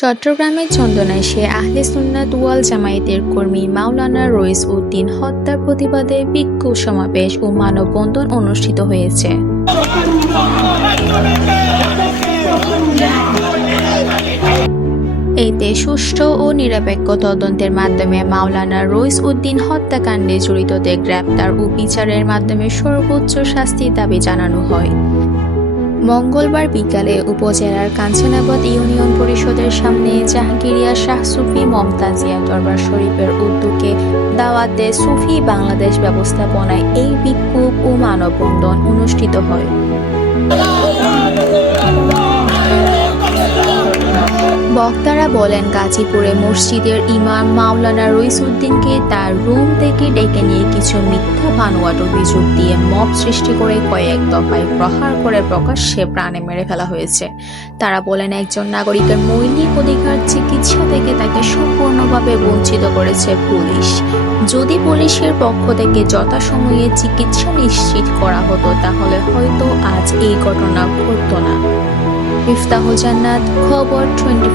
চট্টগ্রামের চন্দনাইশে আহলে সুন্নাত ওয়াল জামায়াতের কর্মী মাওলানা রইস উদ্দিন হত্যার প্রতিবাদে বিক্ষোভ সমাবেশ ও মানববন্ধন অনুষ্ঠিত হয়েছে। এতে সুষ্ঠু ও নিরপেক্ষ তদন্তের মাধ্যমে মাওলানা রইস উদ্দিন হত্যাকাণ্ডে জড়িতদের গ্রেপ্তার ও বিচারের মাধ্যমে সর্বোচ্চ শাস্তির দাবি জানানো হয়। মঙ্গলবার বিকালে উপজেলার কাঞ্চনাবাদ ইউনিয়ন পরিষদের সামনে জাহাঙ্গীরিয়া শাহ সুফি মমতাজিয়া দরবার শরীফের উদ্যোগে দাওয়াতে সুফি বাংলাদেশ ব্যবস্থাপনায় এই বিক্ষোভ ও মানববন্ধন অনুষ্ঠিত হয়। বক্তারা বলেন, গাজীপুরে মসজিদের ইমাম মাওলানা রইসুদ্দিনকে তার রুম থেকে ডেকে নিয়ে কিছু মিথ্যা বানোয়াট অভিযোগ দিয়ে মব সৃষ্টি করে কয়েক দফায় প্রহার করে প্রকাশ্যে প্রাণে মেরে ফেলা হয়েছে। তারা বলেন, একজন নাগরিকের মৌলিক অধিকার চিকিৎসা থেকে তাকে সম্পূর্ণভাবে বঞ্চিত করেছে পুলিশ। যদি পুলিশের পক্ষ থেকে যথাসময়ে চিকিৎসা নিশ্চিত করা হতো, তাহলে হয়তো আজ এই ঘটনা ঘটতো না। ইফতাহুল জান্নাত খবর টোয়েন্টি